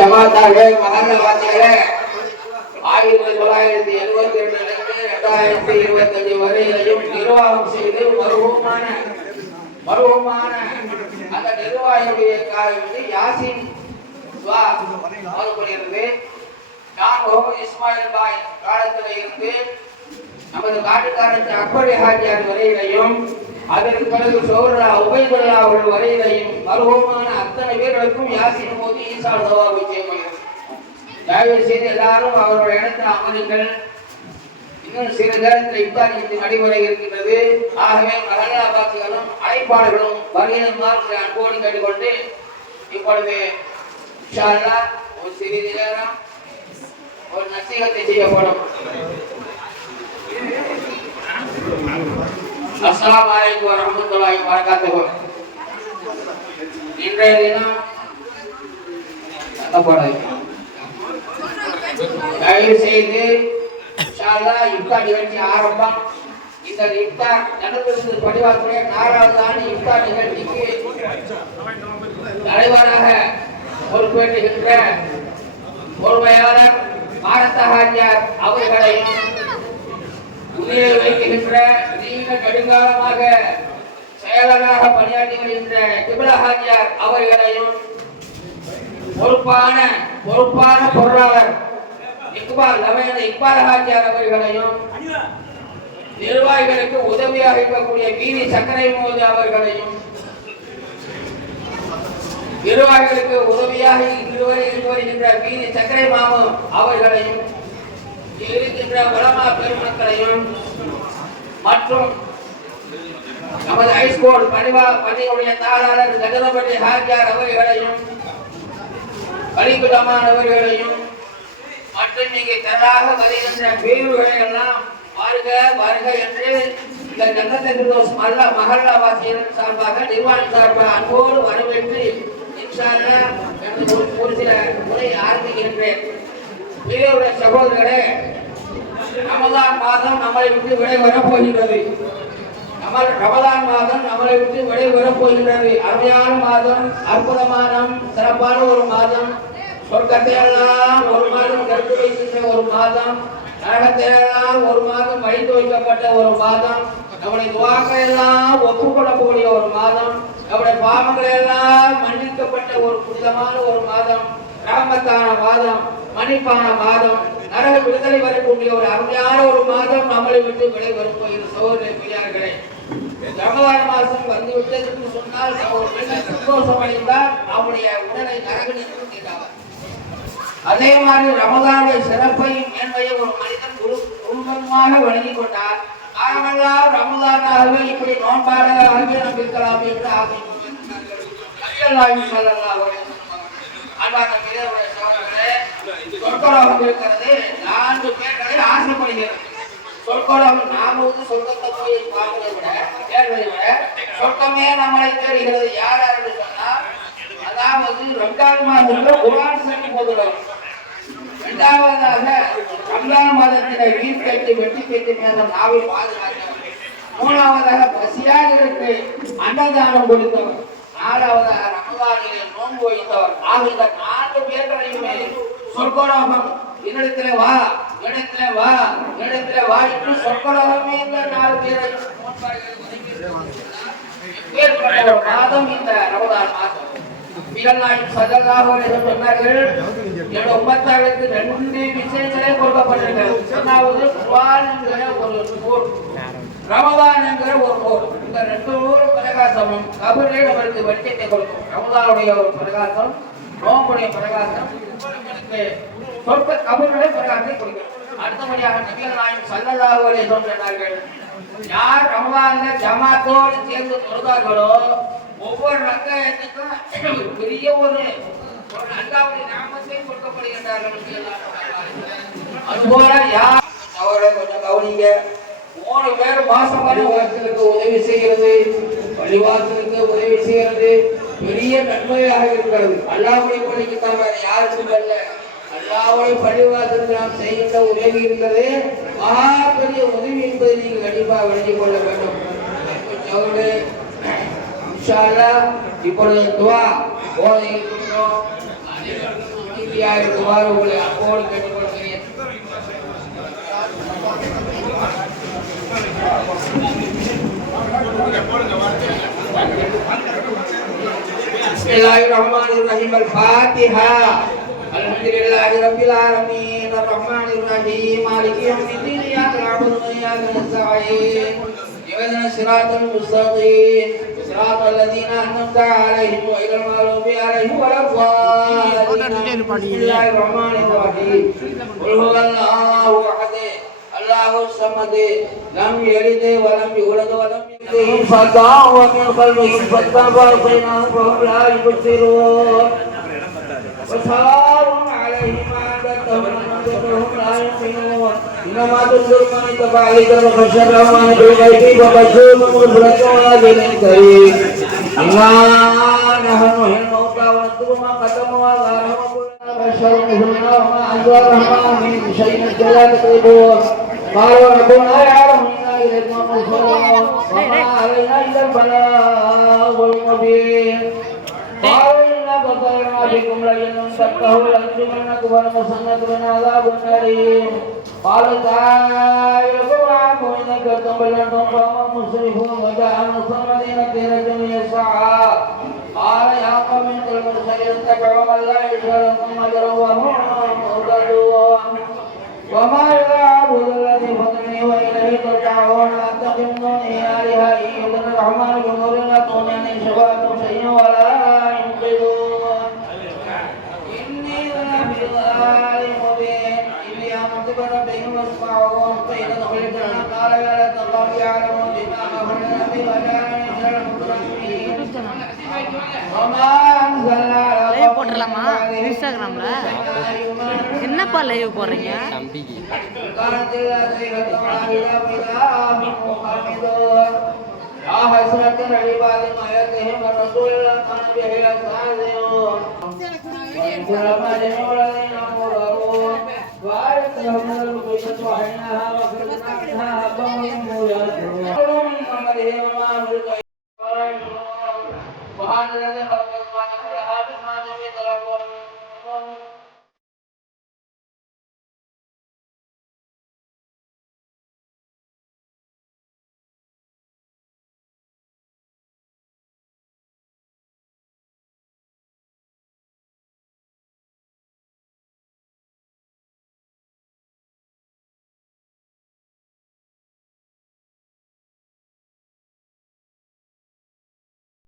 ஜமாத்தார்கள் மகாநகராட்சிகளே 1972 2025 வரையிலையும் நிர்வாகம் செய்து மருவமான அந்த நிர்வாகியுடைய யாசின் அவர்களுக்கு நான் முகமது இஸ்மாயில் பாய் காலத்தில் இருந்து நமது காட்டுக்காரன் அக்பர் ஹாஜியார் வரையிலையும் அதற்கு பிறகு சோழரா உபயதுல்லா அவர்கள் வரையிலையும் மருவமான அத்தனை பேர்களுக்கும் யாசின் மோதி ஈசா தவாபை செய்யப்படுகிறது. தயவு செய்து எல்லாரும் அவருடைய இடத்தில் அமருங்கள். இன்னும் சில நேரத்தில் இப்தார் நடைமுறை இருக்கின்றது. ஆகவே மகளாபாசிகளும் அழைப்பாளர்களும் வருகிறவர்கள் அன்போடு கேட்டுக்கொண்டு இப்பொழுது இன்ஷா அல்லாஹ் ஒரு சிறிது நேரம் ஒரு நசீகத்தை செய்யப்படும். அஸ்ஸலாமு அலைக்கும் வரஹ்மத்துல்லாஹி வபரகாத்துஹு. இன்றைய தினம் தயவு செய்து இன்ஷா அல்லாஹ் இஃப்தார் நிகழ்ச்சி ஆரம்பம். இந்த இஃப்தார் நடந்தது பணிவாற்றுடைய 4வது ஆண்டு இஃப்தார் நிகழ்ச்சிக்கு தலைவராக பொறுப்பேற்றுகின்ற பொறுமையாளர் பாரத ஹாஜியார் அவர்களையும் உதவி வைக்கின்ற நீண்ட நெடுங்காலமாக செயலராக பணியாற்றி வருகின்ற கிப்லா ஹாஜியார் அவர்களையும் பொறுப்பான பொருளாளர் இக்பால் ஹாஜியார் அவர்களையும் நிர்வாகிகளுக்கு உதவியாக இருக்கக்கூடிய வீதி சக்கரை மோதி அவர்களையும் நிர்வாகிகளுக்கு உதவியாக இருந்து வருகின்ற வீதி சக்கரை மாமு அவர்களையும் இருக்கின்ற வளமா பெருமக்களையும் மற்றும் நமது ஹைஸ்கூல் பள்ளியுடைய தாளாளர் ஜகதபதி ஹாஜியார் அவர்களையும் கலிகுதமான் அவர்களையும் மற்றும் இங்கே தராக வருகின்ற பேருகளை எல்லாம் வருக என்று இந்த ஜன்னத்துல் மஹல்லா வாசிகள் சார்பாக நிர்வாகம் சார்பாக அன்போடு வரவேற்று இன்ஷா அல்லாஹ் ஒரு சில முறை ஆரம்பிக்கின்றேன். பெரியவருடைய சகோதரர்களே, ரமலான் மாதம் நம்மளை விட்டு விடைபெறப் போகின்றது. ரமலான் மாதம் நம்மளை விட்டு விடைபெறப் போகின்றது. அருமையான மாதம், அற்புதமான சிறப்பான ஒரு மாதம். சொர்க்கத்தை எல்லாம் ஒரு மாதம் கருத்து வைக்கின்ற ஒரு மாதம், நரகத்தை எல்லாம் ஒரு மாதம் வைத்து வைக்கப்பட்ட ஒரு மாதம், நம்முடைய துவாக்கள் எல்லாம் ஒப்புக்கொள்ளக்கூடிய ஒரு மாதம், நம்முடைய பாவங்கள் எல்லாம் மன்னிக்கப்பட்ட ஒரு புனிதமான ஒரு மாதம், ரஹமத்தான மாதம், மன்னிப்பான மாதம், நரக விடுதலை வரக்கூடிய ஒரு அருமையான ஒரு மாதம் நம்மளை விட்டு விடைபெறும் போகிற சோதனை பெரியார்களே. ரமலான் மாதம் வந்துவிட்டது என்று சொன்னால் சந்தோஷம் அடைந்தால் நம்முடைய உடலை நரகணித்து கேட்டார். அதே மாதிரி ரமலானுடைய சிறப்பையும் மேன்மையை ஒரு மனிதன் குடும்பமாக வழங்கிக் கொண்டார். காரணமெல்லாம் ரமலானாகவே இப்படி நோன்பாடாகவே நாம் இருக்கலாம் என்று ஆசை சொற்கோலம் இருக்கிறது. 4 பேர்களை ஆசைப்படுகிறது. சொற்கோலம் நாம சொர்க்கத்தை போய் பார்ப்பதை விட தேர்வதை விட சொர்க்கமே நம்மளை தேடுகிறது. யார் என்று சொன்னால், அதாவது ரம்ஜான் மாதத்துல குர்ஆன் சொல்லி போகிறோம். 2வதாக ரம்ஜான் மாதத்தில வீண் கேட்டு வெட்டி கேட்டு மேலும் நாவை பாதுகாத்தவர். 3வதாக பசியாக இருக்கு அன்னதானம் கொடுத்தவர். 4வதாக ரமலானிலே நோன்பு வைத்தவர். ஆக இந்த 4 பேர்களையுமே சொற்கோலோகம் என்னிடத்துல வா என்று சொற்கோலோகமே இந்த 4 பேரை மாதம் இந்த ரமலான் மாதம். சொன்னார்கள், என்னோட உம்மத்தாருக்கு 2 விஷயங்களே கொடுக்கப்பட்டிருக்கிறது. ஒன்றாவது குர்ஆன் என்கிற ஒரு நூல், ரமலான் என்கிற ஒரு நூல். இந்த 2 நூல் பிரகாசமும் கபரிலே நம்மளுக்கு வெளிச்சத்தை கொடுக்கும். ரமலானுடைய ஒரு பிரகாசம், நோம்புடைய பிரகாசம் நம்மளுக்கு சொர்க்க கபரிலே பிரகாசத்தை கொடுக்கும். அடுத்தபடியாக நபிகள் நாயகம் ஸல்லல்லாஹு அலைஹி வஸல்லம் சொன்னார்கள், யார் ரமலான்ல ஜமாத்தோடு சேர்ந்து தொழுதார்களோ ஒவ்வொரு ரக்காயத்துக்கும் பெரிய ஒரு அல்லாஹ்வுடைய நாமத்தை கொடுக்கப்படுகின்றார்கள். அதுபோல யார் அவரை கொஞ்சம் கவனிங்க. 3 பேர் மாசமான வாழ்க்கைக்கு உதவி செய்கிறது, பள்ளிவாசலுக்கு உதவி செய்கிறது, பெரிய நன்மையாக இருக்கிறது. அல்லாஹ்வுடைய பள்ளிக்கு தான் வேற யாருக்கும் அல்ல. அல்லாஹ்வுடைய பள்ளிவாசலுக்கு நாம் செய்கின்ற உதவி இருக்கிறது மகா பெரிய உதவி என்பதை நீங்கள் கண்டிப்பாக விளங்கிக் கொள்ள வேண்டும். இன்ஷா அல்லாஹ் இப்பொழுது துஆ ஓதி இருக்கிறோம். இருக்குமாறு உங்களை அப்போது கேட்டுக்கொள்கிறேன். Bismillahirrahmanirrahim. Al-Fatihah. Alhamdulillahi rabbil alamin. Ar-Rahmanir-Rahim. Maliki yawmiddin. Iyyaka na'budu wa iyyaka nasta'in. Ihdinas siratal mustaqim. Siratal ladzina an'amta 'alaihim ghairil maghdubi 'alaihim waladdallin. Bismillahirrahmanirrahim. Qul huwallahu ahad. Allahus samad. Lam yalid wa lam yulad wa lam yakul lahu kufuwan ahad. وسلام عليهم عادتهم ومدتهم لا يؤمنون إنما تنذر من اتبع الذكر وخشى الرحمن بالغيب وبشرهم بمغفرة وأجر كريم. إنا نحن نحيي الموتى ونكتب ما قدموا وآثارهم وكلنا بشر مثلنا وما أنزل الرحمن من شيء إلا تكذبون. قالوا ربنا يعلم إنا إليكم مرسلون وما علينا إلا البلاغ المبين. قالوا إنا قطعنا بكم لئن تتقوا لنجرمنكم ولنصرنكم عذاب أليم. قالوا تعالوا معكم إن كنتم بل أنتم قوم مسرفون. وجاء نصر المدينة رجل يسعى قال يا قوم إن المرسلين اتبعوا من لا يشركم أجرا وهم مهتدون. وما يعبد الذي فضلني وإليه ترجعون. أتخذ من دونه آلهة إن يردن الرحمن بضر لا تغني عني شفاعتهم شيئا ولا ينقذون. إني ذا بضلال مبين. إني آمنت بربهم واسمعون. فإذا دخل الجنة قال يا ليت الله يعلمون بما غفر لي وجعلني من المكرمين. وما أنزلنا على போட்டுடலாமா இன்ஸ்டாகிராம்ல என்னப்பா live போடுறீங்க தம்பிக்கு وهذا الذي